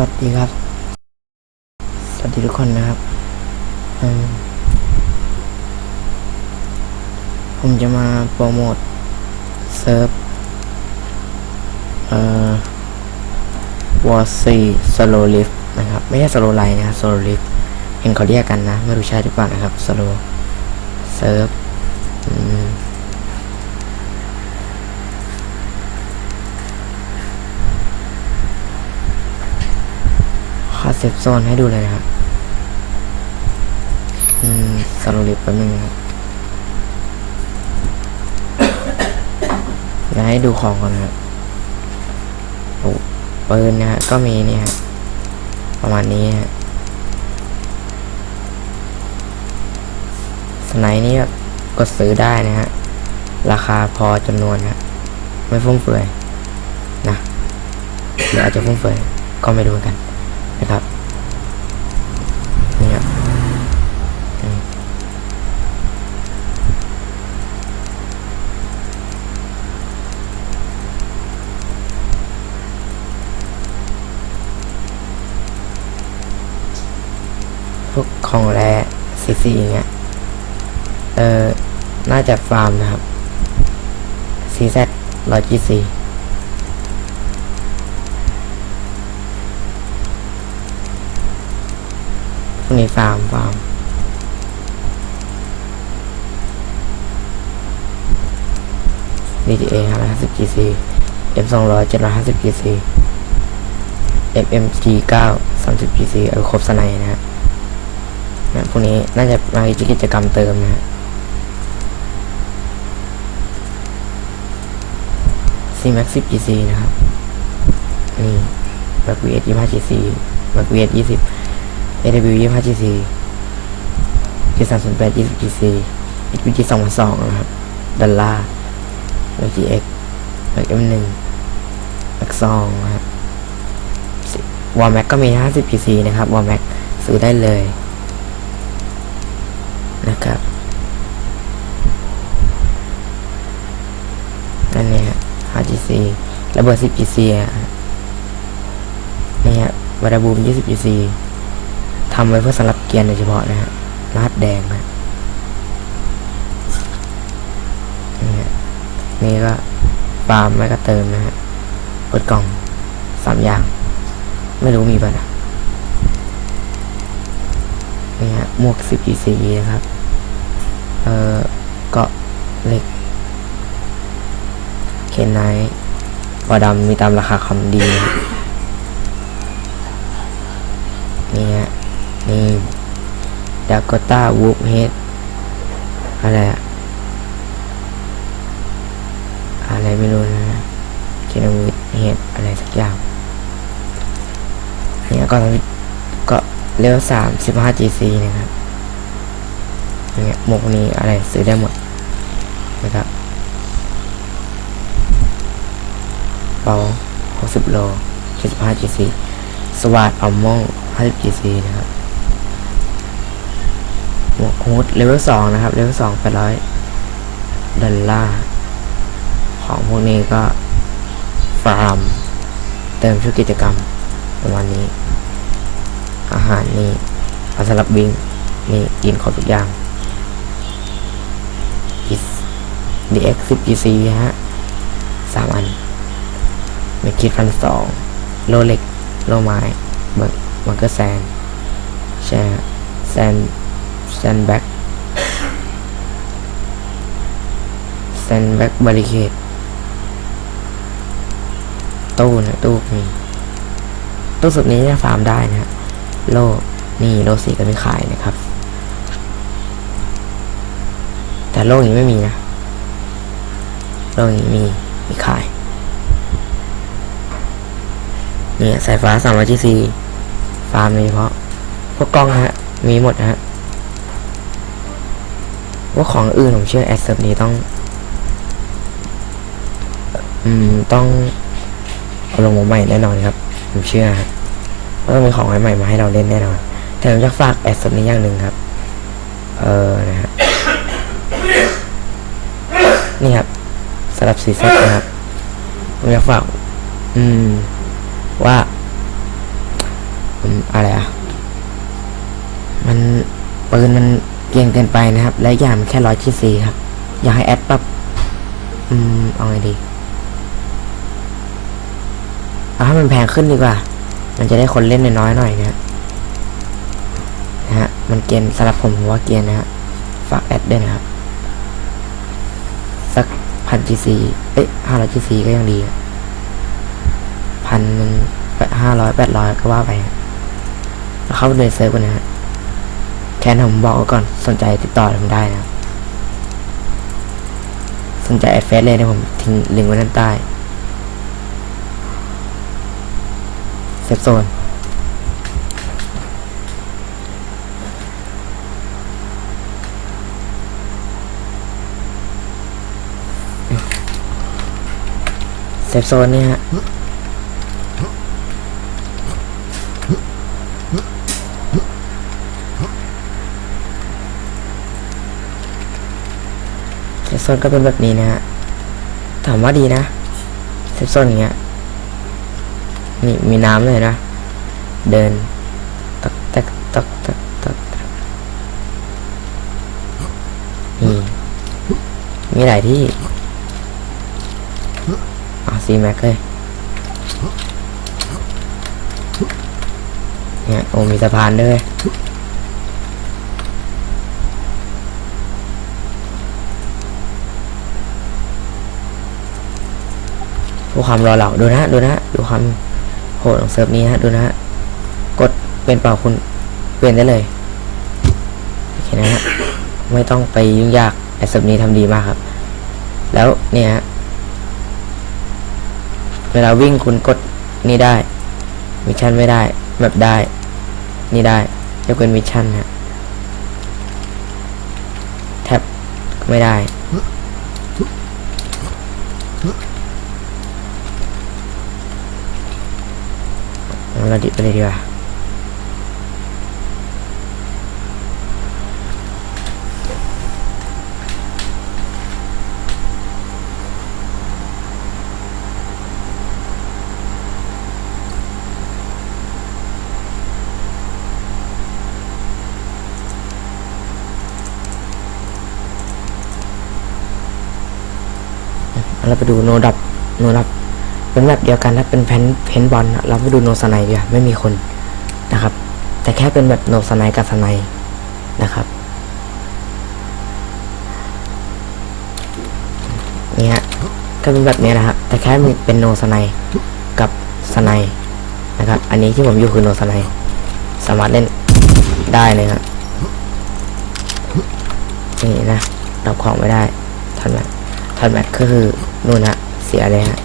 วัสดีครับ สวัสดีทุกคนนะครับ ผมจะมาโปรโมทเซิร์ฟเอ่อวอร์ซีสโลลิฟนะครับ ไม่ใช่สโลไลน์นะครับสโลลิฟเห็นเขาเรียกกันนะ ไม่รู้ใช่หรือเปล่านะครับสโลเซิร์ฟอืม ขอ เซฟโซนให้ดูเลยนะครับอืมสโลลิฟแป๊บนึงนะครับอยากให้ดูของก่อนนะครับโอ้ปืนนะฮะก็มีเนี่ยประมาณนี้ฮะสไนด์นี่กดซื้อได้นะฮะ ราคาพอจำนวนฮะ ไม่ฟุ่มเฟือยนะหรืออาจจะฟุ่มเฟือยก็ไม่รู้เหมือนกัน นะครับนี่ครับพวกของแร่ซีซีเงี้ยเออน่าจะฟาร์มนะครับ CZ ร้อยจีซี พวกนี้ฟาร์มฟาร์มดีจีเอห้าร้อยห้าสิบกีซีเอ็มสองร้อยเจ็ดร้อยห้าสิบกีซีเอ็มเอ็มจีเก้าสามสิบกีซีเออครบสไนนะฮะนะพวกนี้น่าจะมากิจกรรมเติมนะฮะซีแม็กซิบกีซีนะครับนี่แบ็กวีเอยี่ห้ากีซีแบ็กวีเอยี่สิบ AW 25 GC G 3 0 8 20 GC HPG 2002นะครับดอลลาร์ Mac GX Mac M1 Mac 2นะครับวอลแม็กก็มี 50 GC นะครับวอลแม็กซื้อได้เลยนะครับนั่นเนี่ยฮะ 5GC ระเบิด 10 GC อะนี่ฮะวาดาบูม 20 GC ทำไว้เพื่อสำหรับเกียร์โดยเฉพาะนะฮะรหัสแดงนะนี่ฮะนี่ก็ฟาร์มไม่ก็เติมนะฮะเปิดกล่องสามอย่าง ไม่รู้มีป่ะนะนี่ฮะหมวก10 GC นะครับ เอ่อเกาะเหล็กเคนไนท์บอดำมีตามราคาคำดี ดากอต้าวูฟเฮดอะไรอะอะไรไม่รู้นะเคนวิทเฮดอะไรสักอย่างเนี่ยก็ก็เลเวลสามสิบห้า GC นะครับเนี่ยหมวกนี้อะไรซื้อได้หมดนะครับเปา60 โล75 GC สวัสดอัลมอง50 GC นะครับ หมวกฮูดเลเวล2นะครับเลเวล2 800ดอลลาร์ของพวกนี้ก็ฟาร์มเติมชุดกิจกรรมประมาณนี้ อาหารนี่อาสำหรับบิงนี่กินครบทุกอย่าง DX 10 GC ฮะสามอันไม่คิดพันสองโลเล็ก โลไม้เบิร์บังเกอร์แซนใช่แซน แซนแบ็กแซนแบ็กบาริเคดตู้นะตู้มีตู้สุดนี้เนี่ยฟาร์มได้นะฮะโลนี่โลสีก็มีขายนะครับ แต่โลอย่างนี้ไม่มีนะโลอย่างนี้มีมีขายเนี่ยสายฟ้าสามร้อยจีซีฟาร์มโดยเฉพาะพวกกล้องฮะ มีหมดฮะ ว่าของอื่นผมเชื่อแอดเซิร์ฟนี้ต้อง อืม ต้องเอาลงมาใหม่แน่นอนครับ ผมเชื่อว่าต้องมีของใหม่ๆมาให้เราเล่นแน่นอน แต่ผมอยากฝากแอดเซิร์ฟนี้อย่างหนึ่งครับ เออนะฮะนี่ครับสำหรับซีซั่นนะครับผมอยากฝากอืม ว่าผมอะไรอะ มันปืนมัน กียงเกินไปนะครับ และอย่างมันแค่ร้อยจีซีครับ อยากให้แอดปรับ อืม เอาไงดี เอาให้มันแพงขึ้นดีกว่า มันจะได้คนเล่นน้อยๆหน่อยนะฮะนะฮะ มันเกียนสำหรับผมผมว่าเกียนนะฮะ ฝากแอดด้วยนะครับ สักพันจีซีเอ้ยห้าร้อยจีซีก็ยังดีอะพันหนึ่งแปดห้าร้อยแปดร้อยก็ว่าไปแล้วเข้าไปในเซิร์ฟกันนะฮะ ค่นั้นผมบอกไว้ก่อนสนใจติดต่อผมได้นะ สนใจแอดเฟซเลยนะผมทิ้งลิงก์ไว้ด้านใต้เซฟโซนเซฟโซนนี่ฮะ ซฟโซนก็เป็นแบบนี้นะฮะถามว่าดีนะเซฟโซนอย่างเงี้ยนี่มีน้ำเลยนะ เดินตักตักตักตักตักตักนี่มีหลายที่อะซีแม็กเลยเนี่ยโอ้มีสะพานด้วย ดูความรอเหล่าดูนะดูนะดูความโหดของเซิร์ฟนี้ฮะดูนะฮะกดเป็นเปล่าคุณเปลี่ยนได้เลยโอเคนะฮะไม่ต้องไปยุ่งยากไอเซิร์ฟนี้ทำดีมากครับ แล้วเนี่ยเวลาวิ่งคุณกดนี่ได้มิชชั่นไม่ได้แบบได้ นี่ได้ยกเป็นมิชชั่นฮะแท็บไม่ได้ เราดิบไปเลยดีกว่าเราไปดูโนดับโนดับ เป็นแบบเดียวกันนะเป็นแพนเพนบอลเราไปดูโนสไนดีกว่าไม่มีคนนะครับ แต่แค่เป็นแบบโนสไนกับสไนนะครับนี่ฮะก็เป็นแบบนี้นะฮะแต่แค่มีเป็นโนสไนกับสไนนะครับ อันนี้ที่ผมอยู่คือโนสไนสามารถเล่นได้เลยครับนี่นะดับของไม่ได้ทันแมททันแมทก็คือนู่นฮะเสียเลยฮะ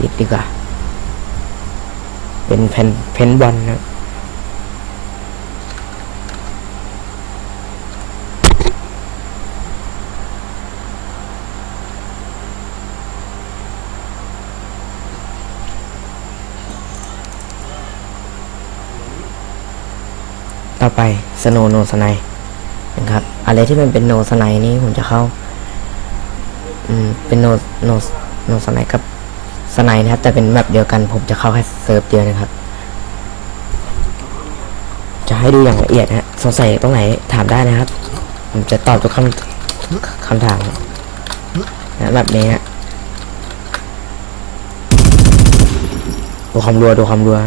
ดิดดีกว่า เป็นเพนเพนบอลนะต่อไปสโนโนสไนนะครับ อะไรที่มันเป็นโนสไนนี้ผมจะเข้า อืม เป็นโนโนโนสไนกับ สไนนะครับ แต่เป็นแมปเดียวกัน ผมจะเข้าแค่เซิร์ฟเดียวนะครับ จะให้ดูอย่างละเอียดนะฮะสงสัยตรงไหนถามได้นะครับ ผมจะตอบทุกคำคำถามนะแบบนี้ฮะดูความรัวดูความรัว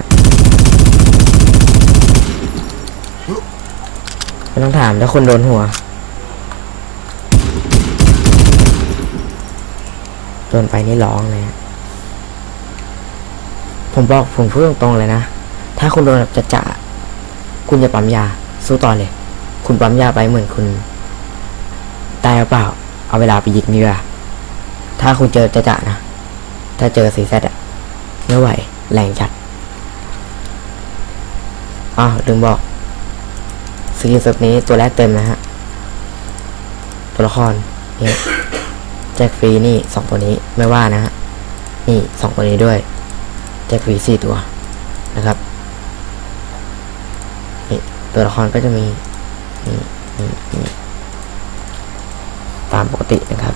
ไม่ต้องถามถ้าคนโดนหัวโดนไปนี่ร้องเลยฮะ ผมบอกผมพูดตรงๆเลยนะ ถ้าคุณโดนแบบจะจะคุณจะปั๊มยา สู้ต่อเลย คุณปั๊มยาไปเหมือนคุณตายหรือเปล่า เอาเวลาไปยิงดีกว่าถ้าคุณเจอจะจะนะ ถ้าเจอสีแซดอะไม่ไหว แรงจัดอ้าวลืมบอกสกิลเซิร์ฟนี้ตัวแรกเต็มนะฮะ ตัวละครนี่แจกฟรีนี่สองตัวนี้ไม่ว่านะฮะ นี่สองตัวนี้ด้วย แจกหวีสี่ตัวนะครับนี่ตัวละครก็จะมีนี่นี่นี่ตามปกตินะครับ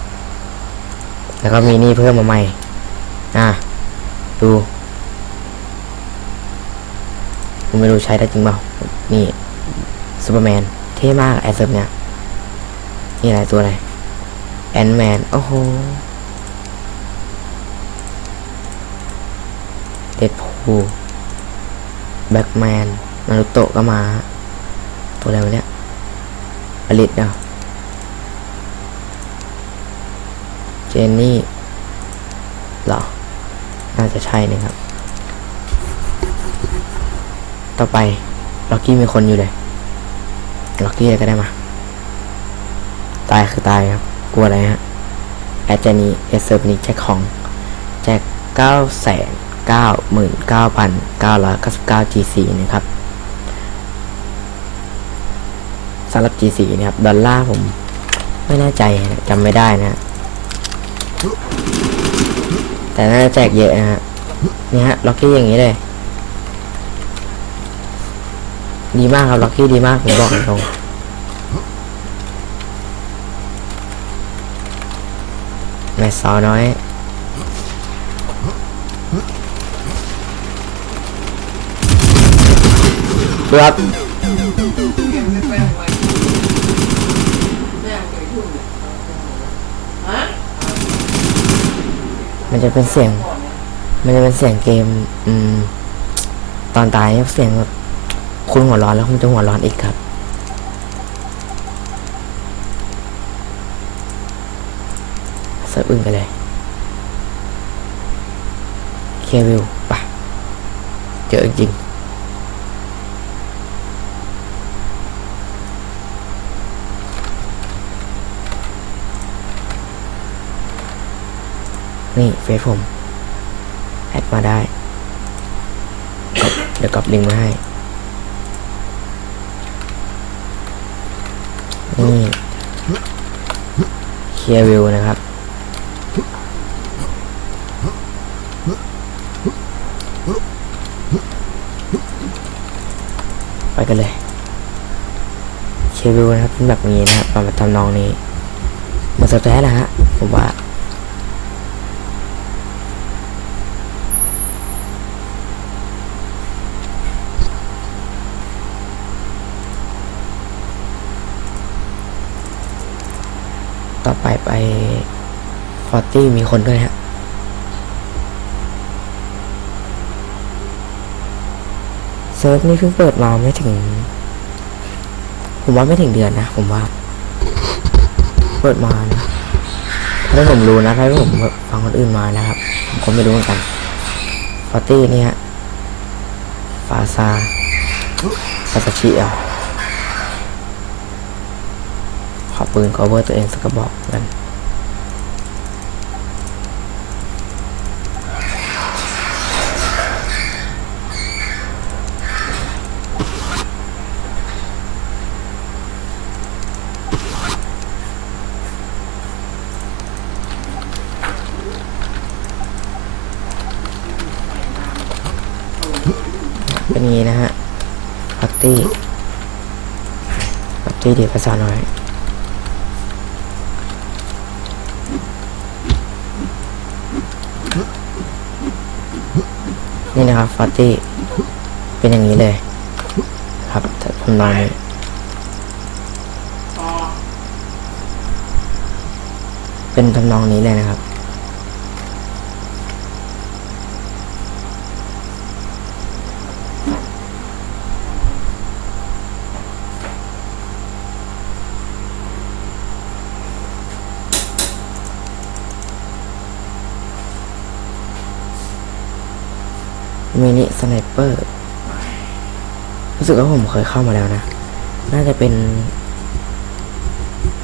แล้วก็มีนี่เพิ่มมาใหม่ อะ ดูผมไม่รู้ใช้ได้จริงเปล่า นี่ซูเปอร์แมน เท่มากแอดเซิร์ฟเนี่ย นี่อะไรตัวอะไร แอนแมน โอ้โห บูแบ็กแมนนารุโตะก็มา ตัวอะไรวะเนี่ยอลิสเนาะเจนนี่หรอ น่าจะใช่นะครับ ต่อไปล็อกกี้มีคนอยู่เลยล็อกกี้อะไรก็ได้มา ตายคือตายครับ กลัวอะไรฮะแอดเจนีเอเซอร์นี้แจกของ แจกเก้าแสน เก้าหมื่นเก้าพันเก้าร้อยเก้าสิบเก้า GC นะครับสำหรับ GC นะครับ ดอลลาร์ผม ไม่แน่ใจจำไม่ได้นะ แต่น่าจะแจกเยอะนะฮะนี่ฮะล็อกกี้อย่างนี้เลย ดีมากครับล็อกกี้ดีมาก ผมบอกตรงแม่สาวน้อย ครับมันจะเป็นเสียง มันจะเป็นเสียงเกม อืม ตอนตายเสียงแบบคุณหัวร้อนแล้วคุณจะหัวร้อนอีกครับเสิร์ฟอึ้งไปเลย เควิลปะเจอจริง นี่เฟซผมแอดมาได้ เดี๋ยวกรอบลิงก์มาให้ นี่เคลียร์วิวนะครับ ไปกันเลยเคลียร์วิวนะครับเป็นแบบนี้นะครับประมาณทำนองนี้เหมือนสแตทนะฮะผมว่า ต่อไปไป ฟอร์ตี้มีคนด้วยฮะเซิร์ฟนี่เพิ่งเปิดมาไม่ถึง ผมว่าไม่ถึงเดือนนะ ผมว่า เปิดมานะถ้าผมรู้นะถ้าผมฟังคนอื่นมานะครับ ผมก็ไม่รู้เหมือนกันฟอร์ตี้เนี่ยฟาซาฟาซาชิอะขอปืน cover ตัวเองสักกระบอกกัน เป็นอย่างนี้นะฮะปาร์ตี้ปาร์ตี้เดี๋ยวภาษาน้อยนี่นะครับฟอร์ตี้เป็นอย่างนี้เลย ครับทำนองนี้เป็นทำนองนี้เลยนะครับ มินิสไนเปอร์รู้สึกว่าผมเคยเข้ามาแล้วนะ น่าจะเป็น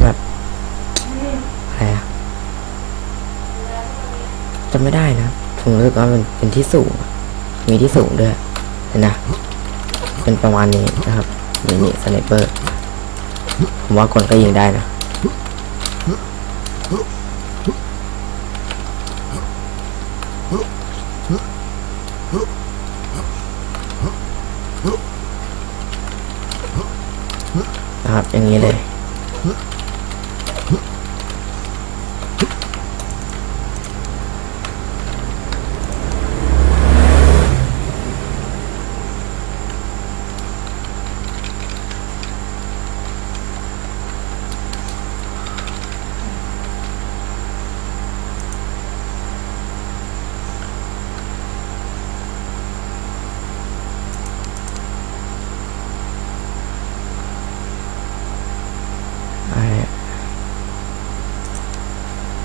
แบบอะไรอะจำไม่ได้นะ ผมรู้สึกว่ามันเป็นที่สูง มีที่สูงด้วยเห็นนะ เป็นประมาณนี้นะครับมินิสไนเปอร์ผมว่าคนก็ยิงได้นะ นะครับ อย่างนี้เลย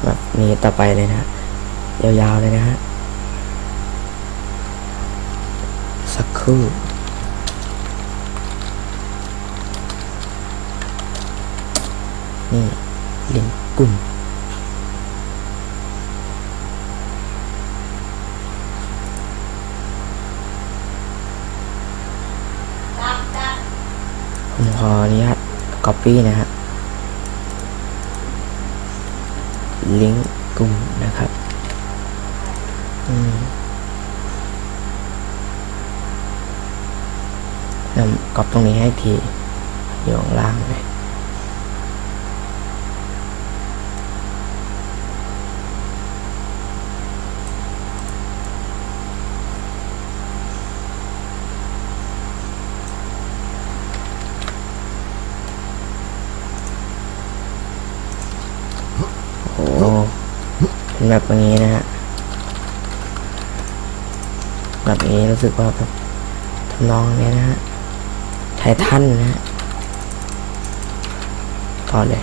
แบบ นี้ต่อไปเลยนะยาวๆเลยนะฮะสักครู่นี่ลิงก์กลุ่มผมขออนุญาต copy นะฮะ ลิงก์กลุ่มนะครับนำกรอบตรงนี้ให้ทีอยู่ข้างล่างเลย โอ้โห เป็นแบบอย่างนี้นะฮะแบบนี้รู้สึกว่าแบบทำนองเนี้ยนะฮะไททันนะฮะต่อเลย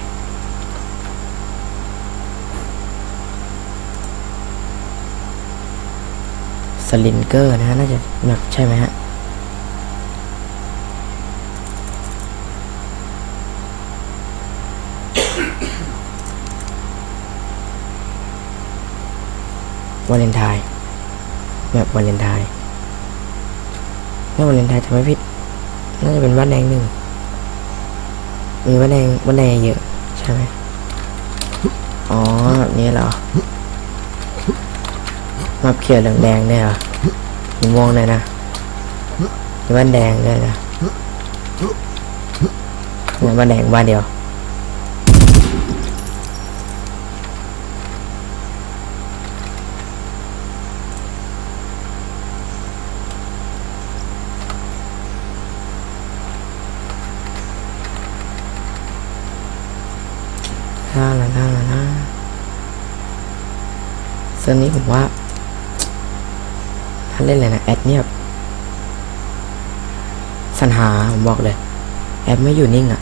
สลินเกอร์นะฮะน่าจะแบบใช่ไหมฮะ วาเลนไทน์แบบวาเลนไทน์ไม่วาเลนไทน์ทำไม่ผิดน่าจะเป็นบ้านแดงหนึ่งมีบ้านแดงบ้านแดงเยอะใช่ไหมอ๋อแบบนี้เหรอมาเขียวเหลืองแดงเนี่ยเหรอมีม่วงเลยนะมีบ้านแดงด้วยนะเนี่ยบ้านแดงบ้านเดียว น่าละน่าละน่าเซิร์ฟนี้ผมว่าถ้านเล่นเลยนะแอดเนี่ยสัญหาผมบอกเลย แอดไม่อยู่นิ่งอะ่ะ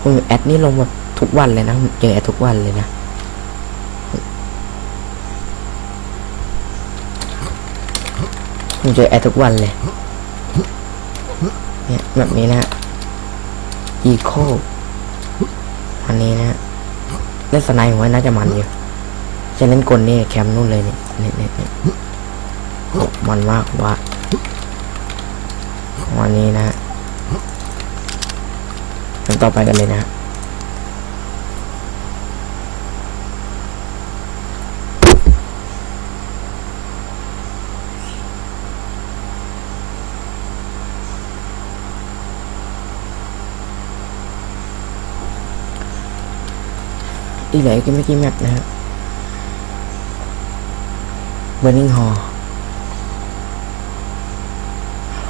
ผมแอดนี่ลงแบบทุกวันเลยนะเจอแอดทุกวันเลยนะผมเจอแอดทุกวันเลย เนี่ยแบบนี้นะอีโคอันนี้นะเล่นสไนด์ผมว่าน่าจะมันอยู่ จะเล่นกลนี่แคมป์นู่นเลยเนี่ยเนี่ยเนี่ยเนี่ยโอ้มันมากว่าวันนี้นะฮะกันต่อไปกันเลยนะฮะอีกหลืออีกไม่กี่แมปนะฮะเบ อร์นิงฮอ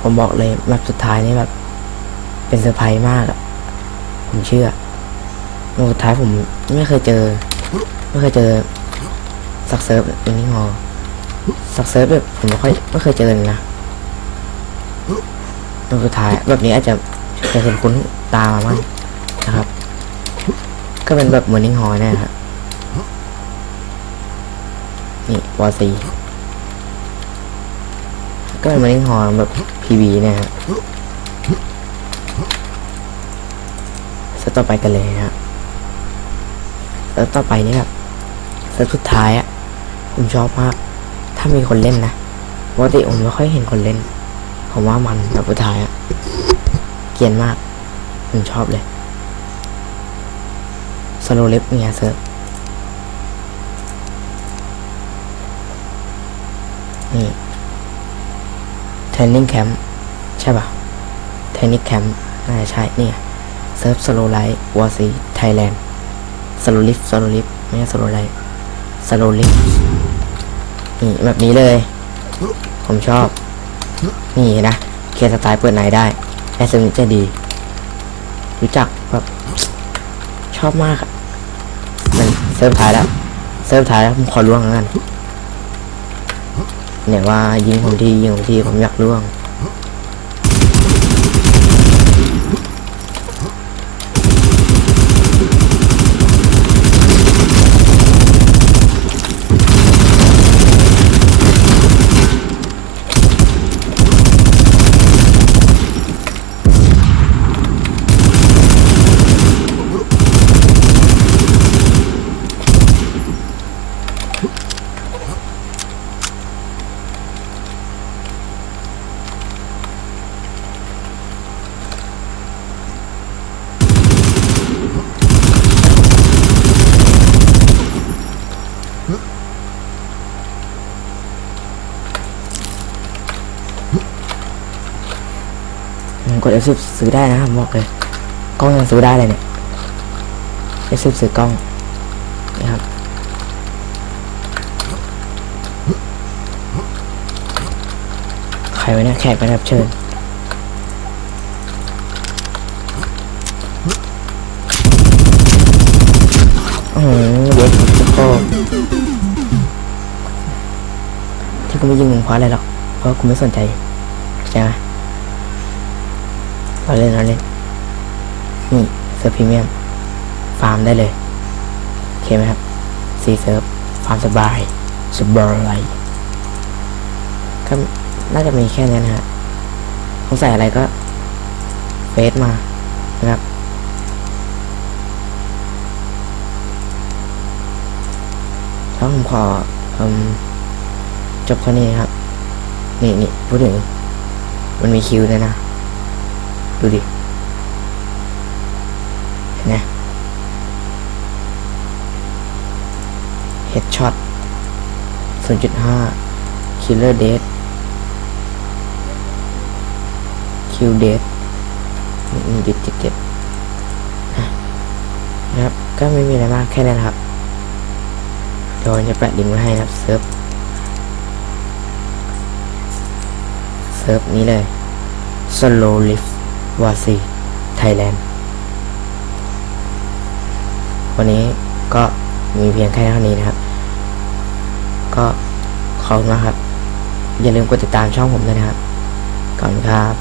ผมบอกเลยแมปสุดท้ายนี่แบบ เป็นเซอร์ไพรส์มากอะผมเชื่อแมปสุดท้ายผมไม่เคยเจอ ไม่เคยเจอสักเซิร์ฟเป็นนี่งอสักเซิร์ฟแบบผมไม่ค่อยไม่เคยเจอเลยนะแมปสุดท้ายแบบนี้อาจจะเคยเห็นคุ้นตามาบ้างนะครับ ก็เป็นแบบเหมือนนิ่งฮอแน่ครับนี่วอซี ก็เป็นมือนนิ่งฮอแบบพีบีเนี่ยฮะเซตต่อไปกันเลยนะเซตต่อไปนี่แบบเซตสุดท้ายอะผมชอบมากถ้ามีคนเล่นนะปกติผมไม่ค่อยเห็นคนเล่น ผมว่ามันแบบสุดท้ายอะเกียนมาก ผมชอบเลยสโลเล็บเนี่ยเซิร์ฟนี่ เทนนิงแคมป์ใช่ป่ะเทนนิงแคมป์น่าจะใช่เนี่ยเซิร์ฟสโลไลท์วอซีไทยแลนด์สโลลิฟสโลลิฟไม่ใช่สโลไลท์สโลลิฟนี่แบบนี้เลย ผมชอบ นี่นะเคสไตล์เปิดไหนได้แอสเซนจะดี รู้จักแบบชอบมากอะมันเซิร์ฟท้ายแล้ว เซิร์ฟท้ายแล้วผมขอล่วงกัน ไหนว่ายิงผมทียิงผมทีผมอยากล่วง กด F10 ซื้อได้นะครับบอกเลยกล้องยังซื้อได้เลยเนี่ย F10 ซื้อกล้องนี่ครับใครว้เนี่ยแขกไปรับเชิญอืมเด็กก็ที่กูไม่ยิงมึงเพราะอะไรหรอกเพราะกูไม่สนใจใช่ไหม เราเล่นเราเล่นนี่เซิร์ฟพรีเมียม ฟาร์มได้เลย โอเคไหมครับซีเซิร์ฟฟาร์มสบายสบายก็น่าจะมีแค่นี้นะฮะสงสัยอะไรก็เฟซมานะครับแล้วผมขอเอิ่มจบเท่นี้นครับ นี่นี่พูดถึง มันมีคิวด้วยนะ ดูดิเห็นไหมเฮดช็อต0.5คิลเลอร์เด h คิวเด h นี่ดิดเจ็ดนะครับ ก็ไม่มีอะไรมากแค่นั้นครับเดี๋ยวจะแปะลิงก์ไว้ให้นะครับเซิร์ฟเซิร์ฟนี้เลย Slow Lift วาซีไทยแลนด์ วันนี้ก็มีเพียงแค่เท่านี้นะครับ ก็ขอบคุณนะครับ อย่าลืมกดติดตามช่องผมด้วยนะครับ ก่อนครับ